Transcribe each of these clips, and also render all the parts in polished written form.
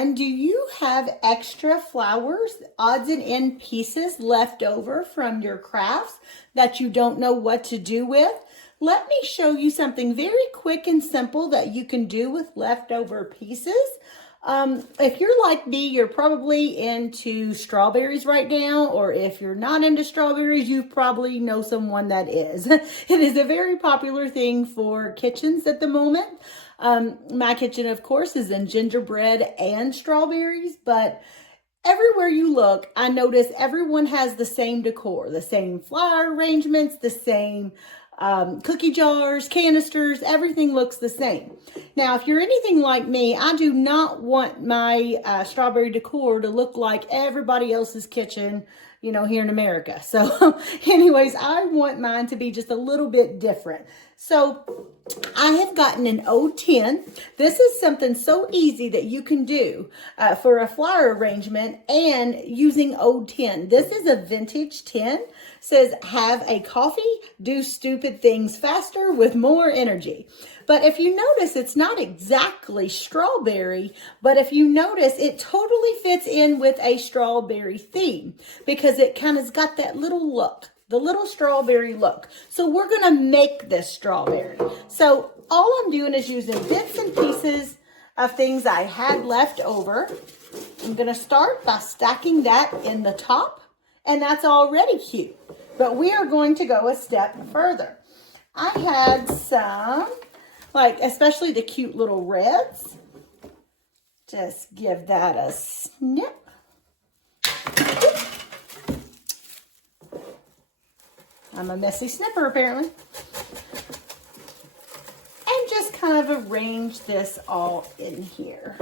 everyone. Do you have extra flowers, odds and end pieces left over from your crafts that you don't know what to do with? Let me show you something very quick and simple that you can do with leftover pieces. If you're like me, you're probably into strawberries right now, or if you're not into strawberries, you probably know someone that is. It is a very popular thing for kitchens at the moment. My kitchen, of course, is in gingerbread and strawberries, but everywhere you look, I notice everyone has the same decor, the same flower arrangements, the same cookie jars, canisters, everything looks the same. Now, if you're anything like me, I do not want my strawberry decor to look like everybody else's kitchen, you know, here in America. So anyways, I want mine to be just a little bit different. So I have gotten an old tin. This is something so easy that you can do for a flower arrangement and using old tin. This is a vintage tin. Says, have a coffee, do stupid things faster with more energy. But if you notice, it's not exactly strawberry, but if you notice, it totally fits in with a strawberry theme because it kind of's got that little look, the little strawberry look. So we're going to make this strawberry. So all I'm doing is using bits and pieces of things I had left over. I'm going to start by stacking that in the top, and that's already cute. But we are going to go a step further. I had some, like especially the cute little reds. Just give that a snip. I'm a messy snipper apparently. And just kind of arrange this all in here.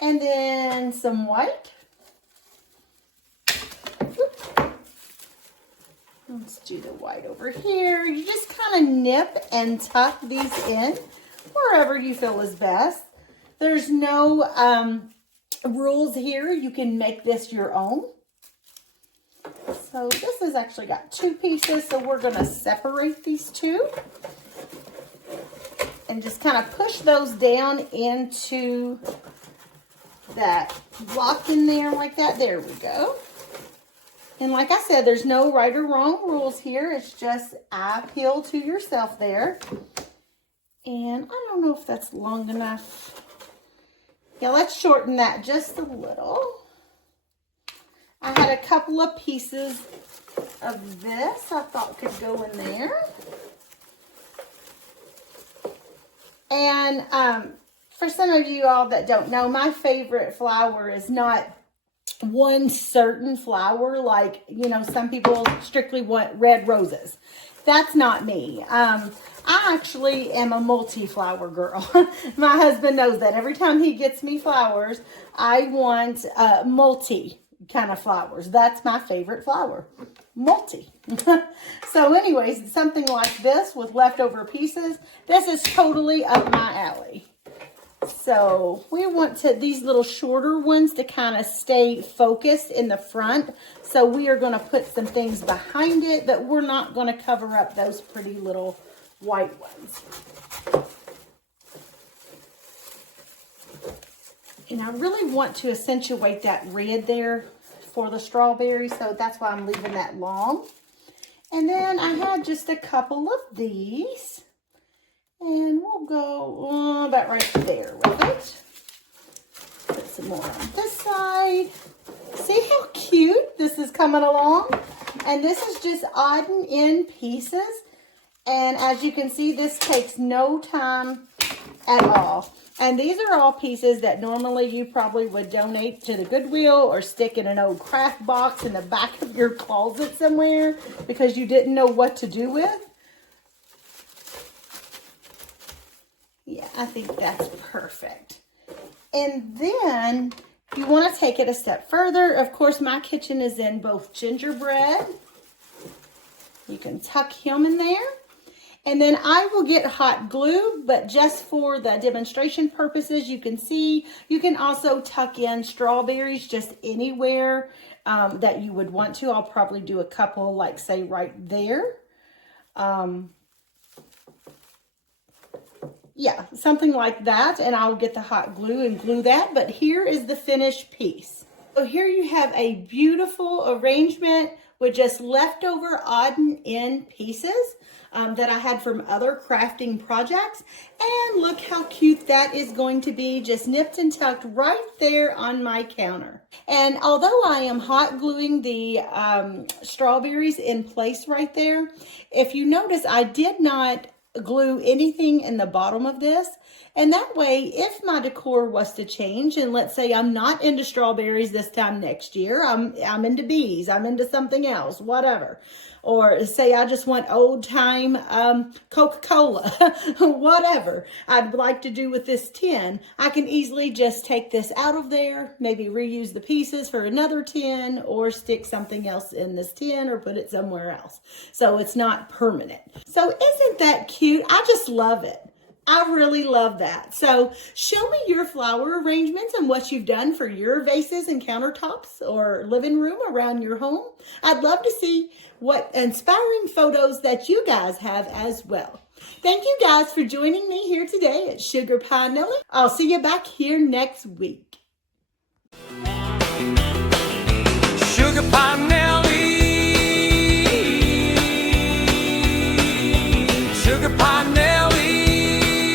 And then some white. Let's do the white over here. You just kind of nip and tuck these in wherever you feel is best. There's no rules here. You can make this your own. So this has actually got two pieces, so we're going to separate these two. And just kind of push those down into that block in there like that. There we go. And like I said, there's no right or wrong rules here. It's just eye appeal to yourself there. And I don't know if that's long enough. Yeah, let's shorten that just a little. I had a couple of pieces of this I thought could go in there. And for some of you all that don't know, my favorite flower is not one certain flower, like, you know, some people strictly want red roses. That's not me. I actually am a multi-flower girl. My husband knows that. Every time he gets me flowers, I want multi kind of flowers. That's my favorite flower, multi. So anyways, something like this with leftover pieces, this is totally up my alley. So we want these little shorter ones to kind of stay focused in the front. So we are going to put some things behind it, but we're not going to cover up those pretty little white ones. And I really want to accentuate that red there for the strawberry, so that's why I'm leaving that long. And then I had just a couple of these. And we'll go about right there with it. Put some more on this side. See how cute this is coming along? And this is just odd and end pieces. And as you can see, this takes no time at all. And these are all pieces that normally you probably would donate to the Goodwill or stick in an old craft box in the back of your closet somewhere because you didn't know what to do with. Yeah, I think that's perfect. And then you want to take it a step further. Of course, my kitchen is in both gingerbread. You can tuck him in there. And then I will get hot glue, but just for the demonstration purposes, you can see, you can also tuck in strawberries just anywhere that you would want to. I'll probably do a couple, like say right there. Yeah, something like that, and I'll get the hot glue and glue that, but here is the finished piece. So here you have a beautiful arrangement with just leftover odd and end pieces that I had from other crafting projects. And look how cute that is going to be, just nipped and tucked right there on my counter. And although I am hot gluing the strawberries in place right there, if you notice, I did not glue anything in the bottom of this. And that way, if my decor was to change, and let's say I'm not into strawberries this time next year, I'm into bees, I'm into something else, whatever. Or say I just want old time Coca-Cola, whatever I'd like to do with this tin, I can easily just take this out of there, maybe reuse the pieces for another tin, or stick something else in this tin or put it somewhere else. So it's not permanent. So isn't that cute? I just love it. I really love that. So show me your flower arrangements and what you've done for your vases and countertops or living room around your home. I'd love to see what inspiring photos that you guys have as well. Thank you guys for joining me here today at Sugarpienellie. I'll see you back here next week. Sugarpienellie.